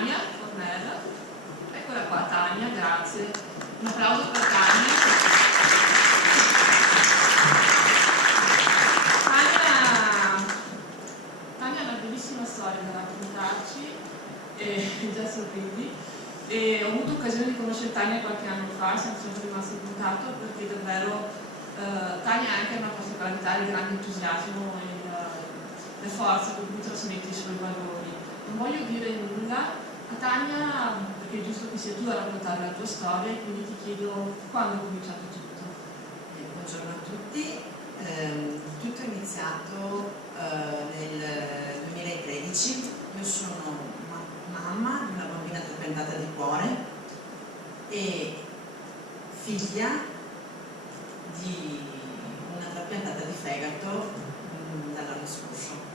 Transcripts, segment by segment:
Tania Fornella. Eccola qua Tania, grazie. Un applauso per Tania. Tania ha una bellissima storia da raccontarci, già sorridi. E ho avuto occasione di conoscere Tania qualche anno fa, siamo sempre rimasti in contatto perché davvero Tania ha anche una particolarità, il grande entusiasmo e le forze con cui trasmetti i suoi valori. Non voglio dire nulla a Tania perché è giusto che sia tu a raccontare la tua storia, quindi ti chiedo quando è cominciato tutto. Buongiorno a tutti, tutto è iniziato nel 2013. Io sono mamma di una bambina trapiantata di cuore e figlia di una trapiantata di fegato dall'anno scorso.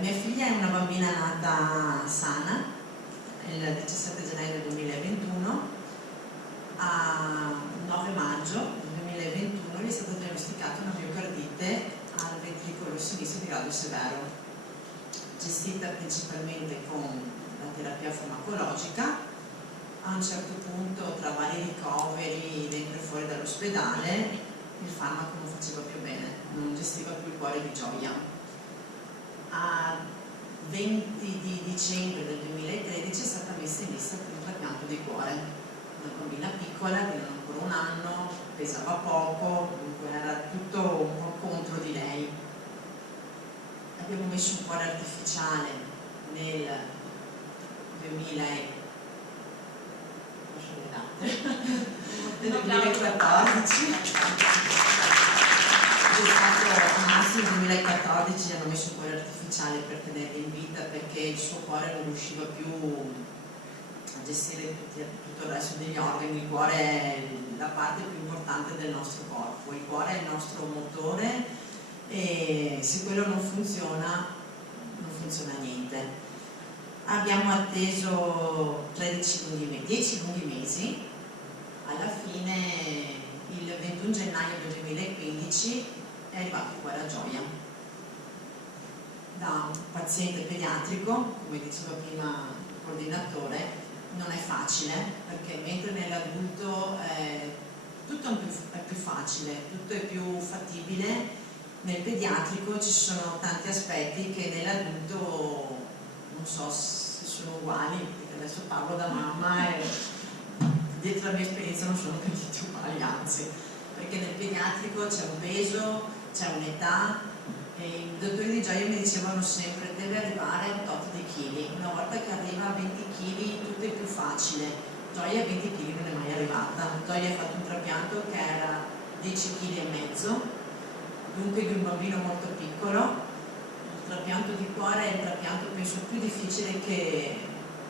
Mia figlia è una bambina nata sana il 17 gennaio 2021. A 9 maggio 2021 gli è stata diagnosticata una miocardite al ventricolo sinistro di grado severo, gestita principalmente con la terapia farmacologica. A un certo punto, tra vari ricoveri dentro e fuori dall'ospedale, il farmaco non faceva più bene, non gestiva più il cuore di Gioia. A 20 di dicembre del 2013 è stata messa in lista per un trapianto di cuore. Una bambina piccola, di non ancora un anno, pesava poco, dunque era tutto un po' contro di lei. Abbiamo messo un cuore artificiale nel 2014. A marzo del 2014 hanno messo un cuore artificiale per tenerla in vita perché il suo cuore non riusciva più a gestire tutto il resto degli organi. Il cuore è la parte più importante del nostro corpo, il cuore è il nostro motore e se quello non funziona, non funziona niente. Abbiamo atteso 10 lunghi mesi, alla fine il 21 gennaio del 2015 è arrivato il cuore a Gioia da un paziente pediatrico, come diceva prima il coordinatore. Non è facile perché mentre nell'adulto tutto è più facile, tutto è più fattibile, nel pediatrico ci sono tanti aspetti che nell'adulto non so se sono uguali, perché adesso parlo da mamma e dietro la mia esperienza non sono per niente uguali, anzi, perché nel pediatrico c'è un peso, c'è un'età e i dottori di Gioia mi dicevano sempre deve arrivare a un tot di chili. Una volta che arriva a 20 kg tutto è più facile. Gioia a 20 kg non è mai arrivata. Gioia ha fatto un trapianto che era 10 kg e mezzo, dunque di un bambino molto piccolo. Il trapianto di cuore è il trapianto penso più difficile che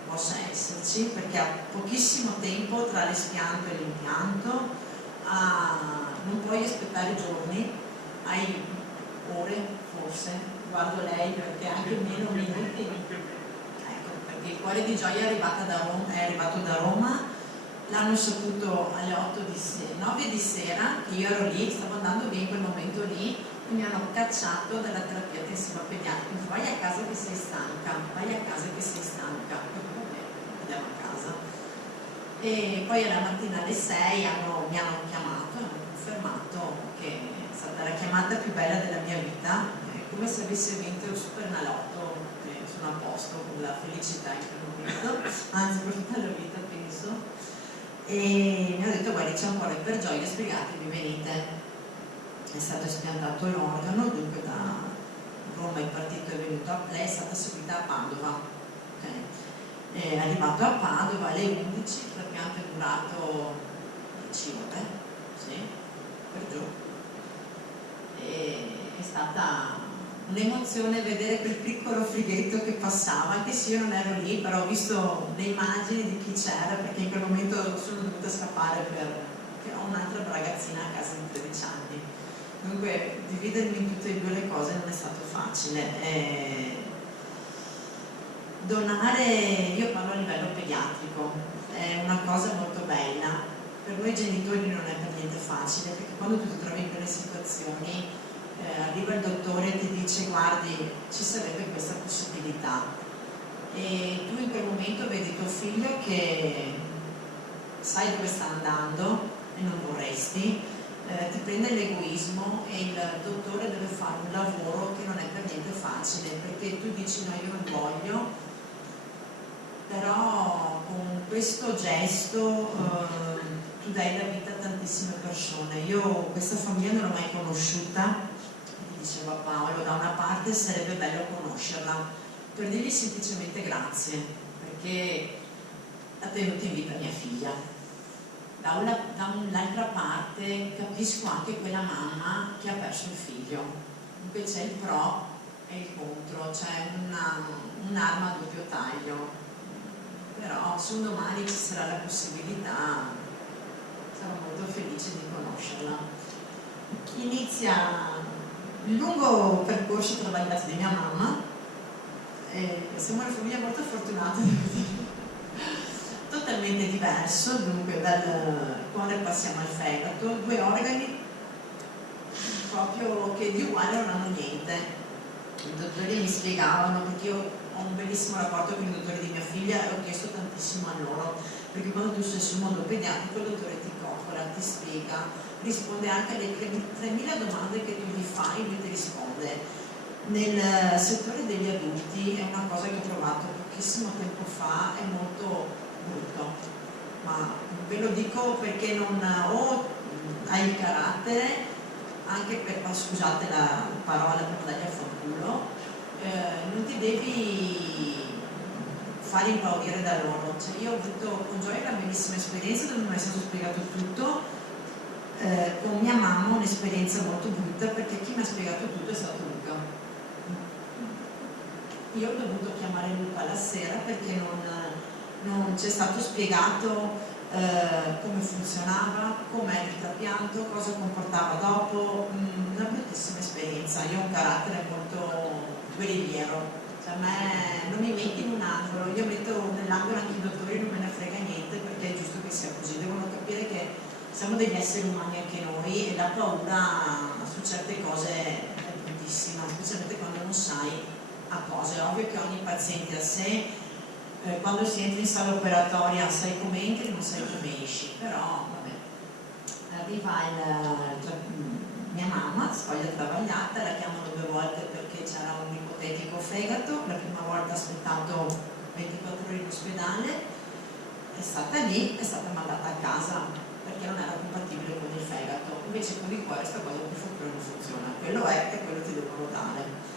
possa esserci perché ha pochissimo tempo tra l'espianto e l'impianto, non puoi aspettare giorni, hai ore forse, guardo lei perché anche meno minuti, ecco, perché il cuore di Gioia è arrivato da Roma, l'hanno saputo alle 9 di sera, che io ero lì, stavo andando via in quel momento lì, e mi hanno cacciato dalla terapia intensiva pediatrica. Mi fa, vai a casa che sei stanca, vai a casa che sei stanca. E vabbè, andiamo a casa. E poi alla mattina alle 6 mi hanno chiamato, hanno confermato che è stata la chiamata più bella della mia vita, come se avessi vinto il Supernalotto, sono a posto con la felicità in quel momento, anzi per tutta la vita penso. E mi hanno detto guardi c'è un cuore per Gioia, spiegatevi, venite. È stato espiantato l'organo, dunque da Roma il partito è venuto, lei è stata seguita a Padova, okay. È arrivato a Padova alle 11, il trapianto è durato 10 ore, sì, per giù. E è stata un'emozione vedere quel piccolo frighetto che passava, anche se io non ero lì, però ho visto le immagini di chi c'era, perché in quel momento sono dovuta scappare perché ho un'altra ragazzina a casa di 13 anni. Dunque dividermi in tutte e due le cose non è stato facile. Donare, io parlo a livello pediatrico, è una cosa molto bella. Per noi genitori non è per niente facile, perché quando tu ti trovi in quelle situazioni arriva il dottore e ti dice guardi ci sarebbe questa possibilità e tu in quel momento vedi tuo figlio che sai dove sta andando e non vorresti, ti prende l'egoismo e il dottore deve fare un lavoro che non è per niente facile, perché tu dici no, io non voglio, però con questo gesto tu dai la vita a tantissime persone. Io questa famiglia non l'ho mai conosciuta, diceva Paolo, da una parte sarebbe bello conoscerla per dirgli semplicemente grazie perché ha tenuto in vita mia figlia. Da un'altra parte capisco anche quella mamma che ha perso il figlio. Dunque c'è il pro e il contro, c'è un'arma a doppio taglio, però se un domani ci sarà la possibilità sarò molto felice di conoscerla. Inizia il lungo percorso travagliato di mia mamma, siamo una famiglia molto fortunata, totalmente diverso, dunque dal cuore passiamo al fegato, due organi proprio che di uguale non hanno niente. I dottori mi spiegavano, perché io ho un bellissimo rapporto con i dottori di mia figlia e ho chiesto tantissimo a loro, perché quando tu sei sul mondo pediatrico il dottore ti coccola, ti spiega, risponde anche alle 3.000 domande che tu gli fai, lui ti risponde. Nel settore degli adulti è una cosa che ho trovato pochissimo tempo fa, è molto brutto, ma ve lo dico perché non ho hai il carattere, anche per, scusate la parola per dargli a fanculo, non ti devi fare impaurire da loro. Cioè, io ho avuto con Gioia una bellissima esperienza dove mi è stato spiegato tutto, con mia mamma un'esperienza molto brutta perché chi mi ha spiegato tutto è stato Luca. Io ho dovuto chiamare Luca la sera perché non ci è stato spiegato come funzionava, com'è il trapianto, cosa comportava dopo. Una bruttissima esperienza. Io ho un carattere molto guerrigliero, cioè a me non mi metti in un angolo, io metto nell'angolo anche i dottori, non me ne frega niente perché è giusto che sia così, devono capire che siamo degli esseri umani anche noi e la paura su certe cose è bruttissima, specialmente quando non sai a cosa. È ovvio che ogni paziente a sé, quando si entra in sala operatoria sai come entri, non sai come esci, però vabbè. Arriva mia mamma, sfoglia travagliata, la chiamano 2 volte perché c'era un ipotetico fegato, la prima volta ha aspettato 24 ore in ospedale, è stata lì, è stata mandata a casa perché non era compatibile con il fegato, invece con il cuore questa cosa per fortuna non funziona, quello è e quello ti devono dare.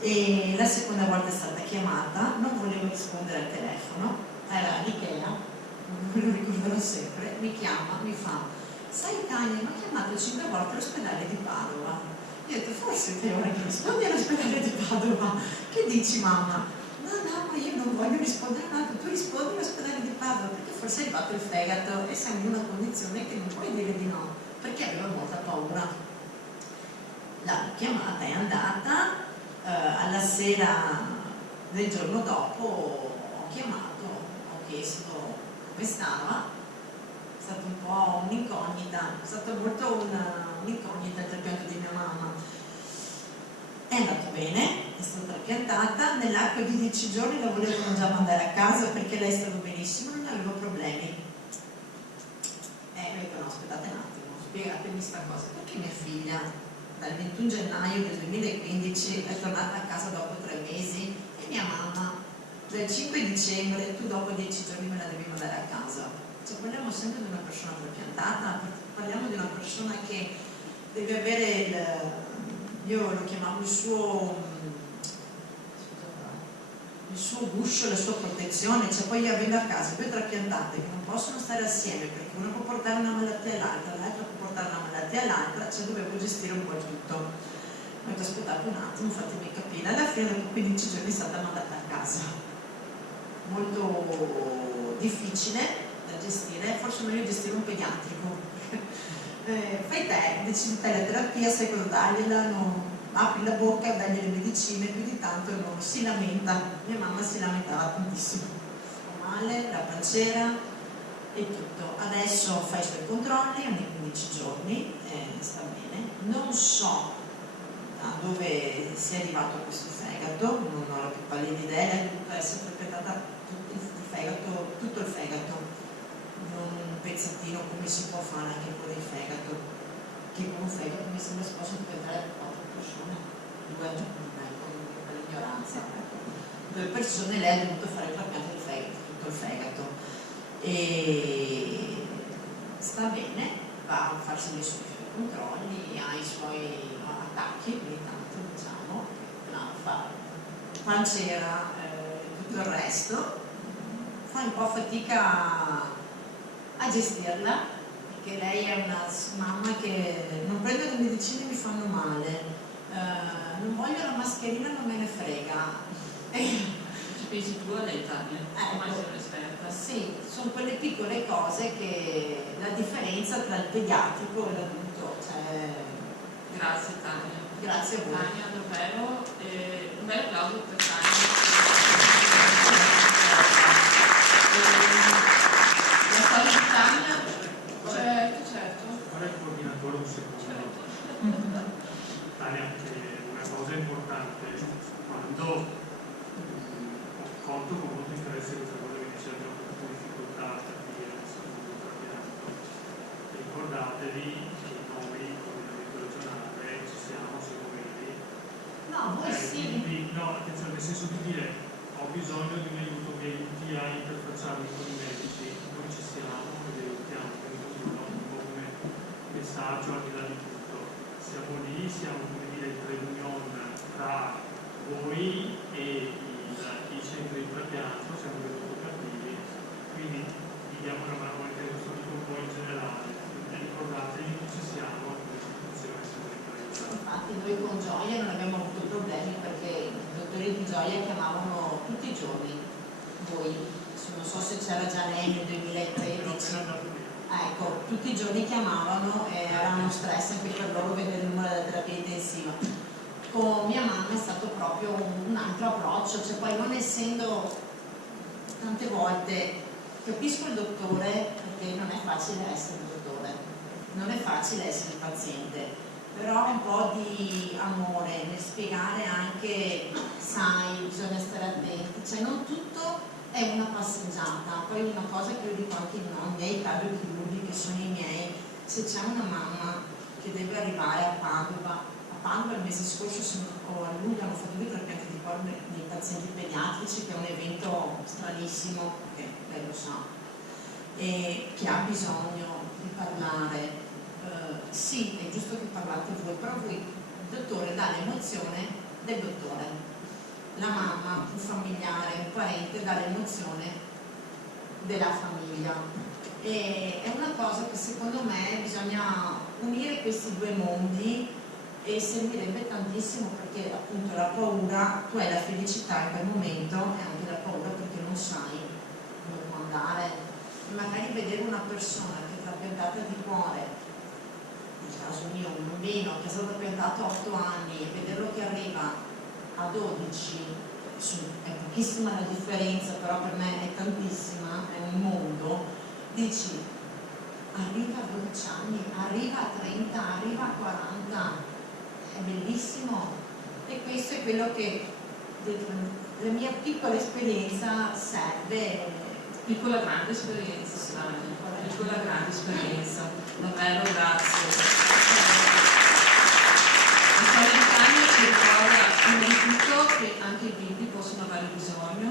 E la seconda volta è stata chiamata, non volevo rispondere al telefono, era l'Ikea, me lo ricorderò sempre, mi chiama, mi fa: sai Tania, mi ha chiamato 5 volte all'ospedale di Padova. Io ho detto: forse te ora che rispondi all'ospedale di Padova, che dici mamma? No, ma io non voglio rispondere a tu rispondi all'ospedale di Padova perché forse è arrivato il fegato e siamo in una condizione che non puoi dire di no, perché avevo molta paura. La chiamata è andata. Alla sera del giorno dopo ho chiamato, ho chiesto come stava, è stata un po' un'incognita, è stata molto un'incognita il trapianto di mia mamma. È andato bene, è stata trapiantata, nell'arco di 10 giorni la volevano già mandare a casa perché lei stava benissimo, non aveva problemi. Ho detto: no, aspettate un attimo, spiegatemi sta cosa, perché mia figlia dal 21 gennaio del 2015 è tornata a casa dopo 3 mesi e mia mamma dal 5 dicembre, tu dopo 10 giorni me la devi mandare a casa. Cioè, parliamo sempre di una persona trapiantata, parliamo di una persona che deve avere io lo chiamavo il suo guscio, la sua protezione. Cioè, poi avendo a casa 2 trapiantate che non possono stare assieme perché una può portare una malattia all'altra, l'altra può portare una malattia all'altra, cioè dovevo gestire un po' tutto. Ho detto: aspettate un attimo, fatemi capire. Alla fine dopo 15 giorni è stata mandata a casa, molto difficile da gestire, forse meglio gestire un pediatrico. Fai te, decidi te la terapia, sai cosa dargliela, no, apri la bocca, dagli le medicine, più di tanto non si lamenta. Mia mamma si lamentava tantissimo, sto male, la pancera e tutto. Adesso fa i suoi controlli ogni 15 giorni, sta bene. Non so da dove sia arrivato questo fegato, non ho la più pallida idea, lei deve essere trapiantata il persone, lei ha dovuto fare il trapianto del fegato, tutto il fegato, e sta bene, va a farsi i suoi controlli, ha i suoi attacchi ogni tanto, diciamo, no, fa pancera, tutto il resto, fa un po' fatica a gestirla, perché lei è una mamma che non prende le medicine, mi fanno male, non voglio la mascherina, non me ne frega. Ci pensi tu a lei, Tania? Ormai sei un'esperta. Sì, sono quelle piccole cose che la differenza tra il pediatrico e l'adulto. Grazie Tania. Grazie a voi. Tania, davvero, un bel applauso per Tania. La storia di Tania, certo. Qual è il coordinatore un secondo? Certo. Tania, una cosa importante, quando ho colto con molto interesse questa cosa che diceva di difficoltà a capire il trapianto, ricordatevi che noi, come l'ambito regionale, ci siamo seguiti. No, voi sì. Quindi, no, attenzione, nel senso di dire ho bisogno di un aiuto che aiuti a interfacciarmi con i medici, noi ci siamo e vi aiutiamo, quindi un po' come messaggio al di là di tutto. Siamo lì, siamo come dire in reunion tra voi e i centri di trapianto, siamo dei operativi, quindi vi diamo una mano anche questo dico un po' in generale, ricordatevi che ci siamo, come istituzione siamo lì per aiutare. Infatti noi con Gioia non abbiamo avuto problemi perché i dottori di Gioia chiamavano tutti i giorni voi, non so se c'era già lei nel 2013. Ecco, tutti i giorni chiamavano e era uno stress anche per loro vedere il numero della terapia intensiva. Con mia mamma è stato proprio un altro approccio, cioè poi non essendo tante volte, capisco il dottore perché non è facile essere il dottore, non è facile essere il paziente, però un po' di amore nel spiegare anche, sai, bisogna stare attenti, cioè non tutto è una passeggiata. Poi una cosa che io dico anche ai miei cardiochirurghi, che sono i miei, se c'è una mamma che deve arrivare a Padova il mese scorso o a luglio hanno fatto 2 trapianti di cuore nei pazienti pediatrici, che è un evento stranissimo, che lei lo sa, e che ha bisogno di parlare. Sì, è giusto che parlate voi, però voi, il dottore dà l'emozione del dottore, la mamma, un familiare, un parente dà l'emozione della famiglia, e è una cosa che secondo me bisogna unire questi 2 mondi, e servirebbe tantissimo, perché appunto la paura, tu hai la felicità in quel momento e anche la paura perché non sai dove può andare, e magari vedere una persona che è trapiantata di cuore, nel caso mio un bambino che è stato trapiantato a 8 anni, e vederlo che arriva a 12, è pochissima la differenza, però per me è tantissima, è un mondo, dici arriva a 12 anni, arriva a 30, arriva a 40, è bellissimo. E questo è quello che la mia piccola esperienza serve. Piccola grande esperienza, piccola grande esperienza, davvero grazie. La storia di Tania ci ricorda prima di tutto che anche i bimbi possono avere bisogno,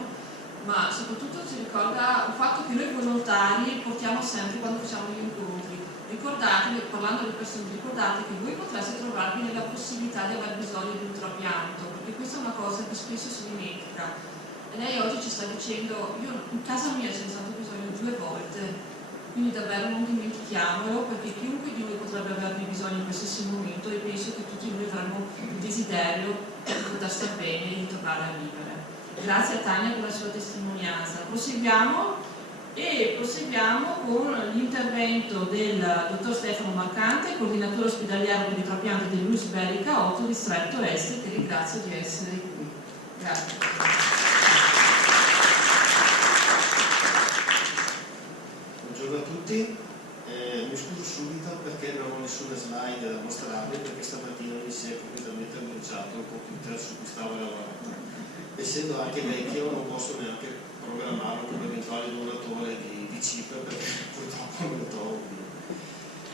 ma soprattutto ci ricorda il fatto che noi volontari portiamo sempre quando facciamo gli incontri. Ricordatevi, parlando alle persone, ricordate che voi potreste trovarvi nella possibilità di aver bisogno di un trapianto, perché questa è una cosa che spesso si dimentica. E lei oggi ci sta dicendo, io in casa mia c'è stato bisogno 2 volte, quindi davvero non dimentichiamolo, perché chiunque di noi potrebbe averne bisogno in qualsiasi momento, e penso che tutti noi avremmo il desiderio di poter stare bene e di tornare a vivere. Grazie a Tania per la sua testimonianza. Proseguiamo con l'intervento del dottor Stefano Marcante, coordinatore ospedaliero per il trapianto di Luis Berica 8 distretto Est, che ringrazio di essere qui. Grazie. Buongiorno a tutti, mi scuso subito perché non ho nessuna slide da mostrarvi, perché stamattina mi si è completamente bruciato il computer su cui stavo lavorando. Essendo anche vecchio non posso neanche programmarlo come eventuale donatore di chip, perché purtroppo non lo trovo più.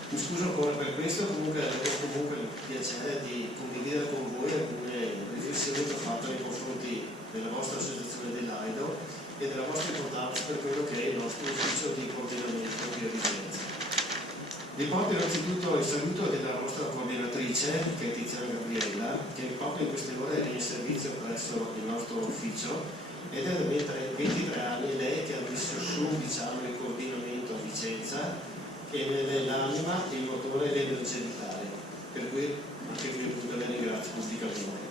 Mi scuso ancora per questo, comunque ho il piacere di condividere con voi alcune riflessioni che ho fatto nei confronti della vostra associazione dell'AIDO e della vostra importanza per quello che è il nostro ufficio di coordinamento di Vicenza. Vi porto innanzitutto il saluto della nostra coordinatrice, che è Tiziana Gabriella, che proprio in queste ore è in servizio presso il nostro ufficio ed è da 23 anni lei che ha messo su il coordinamento a Vicenza e nell'anima il motore dell'energia vitale, per cui anche qui appunto la ringrazio pubblicamente.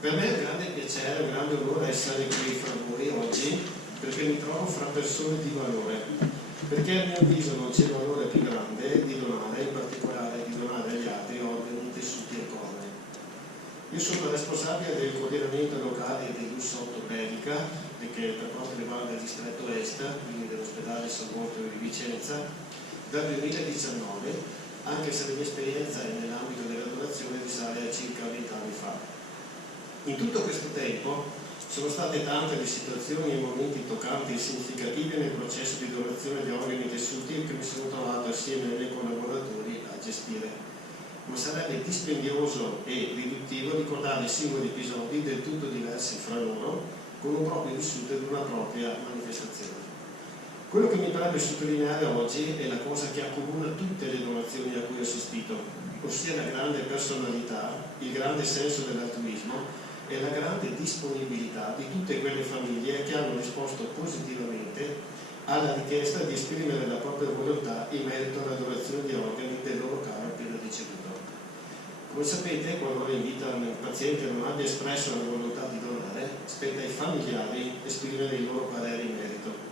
Per me è un grande piacere, un grande onore essere qui fra voi oggi, perché mi trovo fra persone di valore, perché a mio avviso non c'è valore più grande di donare, in particolare di donare agli altri organi, tessuti e corne. Io sono responsabile del coordinamento locale dell'US ortopedica, che per quanto riguarda il distretto est, quindi dell'ospedale San Bortolo di Vicenza, dal 2019, anche se la mia esperienza è nell'ambito della donazione risale a circa 20 anni fa. In tutto questo tempo sono state tante le situazioni e momenti toccanti e significativi nel processo di donazione di organi e tessuti che mi sono trovato assieme ai miei collaboratori a gestire. Ma sarebbe dispendioso e riduttivo ricordare singoli episodi del tutto diversi fra loro, con un proprio vissuto ed una propria manifestazione. Quello che mi preme sottolineare oggi è la cosa che accomuna tutte le donazioni a cui ho assistito, ossia la grande personalità, il grande senso dell'altruismo e la grande disponibilità di tutte quelle famiglie che hanno risposto positivamente alla richiesta di esprimere la propria volontà in merito alla donazione di organi del loro caro appena deceduto. Come sapete, qualora un paziente non abbia espresso la volontà di donare, spetta ai familiari esprimere il loro parere in merito,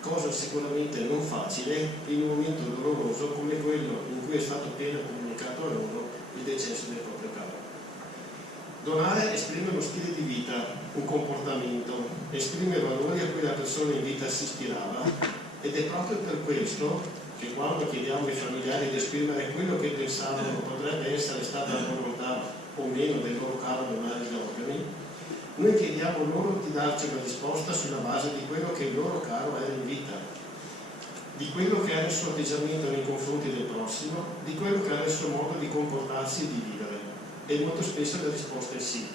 cosa sicuramente non facile in un momento doloroso come quello in cui è stato appena comunicato a loro il decesso del proprio caro. Donare esprime uno stile di vita, un comportamento, esprime valori a cui la persona in vita si ispirava ed è proprio per questo che quando chiediamo ai familiari di esprimere quello che pensavano potrebbe essere stata la volontà o meno del loro caro donare gli organi, noi chiediamo loro di darci una risposta sulla base di quello che il loro caro era in vita, di quello che era il suo atteggiamento nei confronti del prossimo, di quello che era il suo modo di comportarsi e di vivere. E molto spesso la risposta è sì.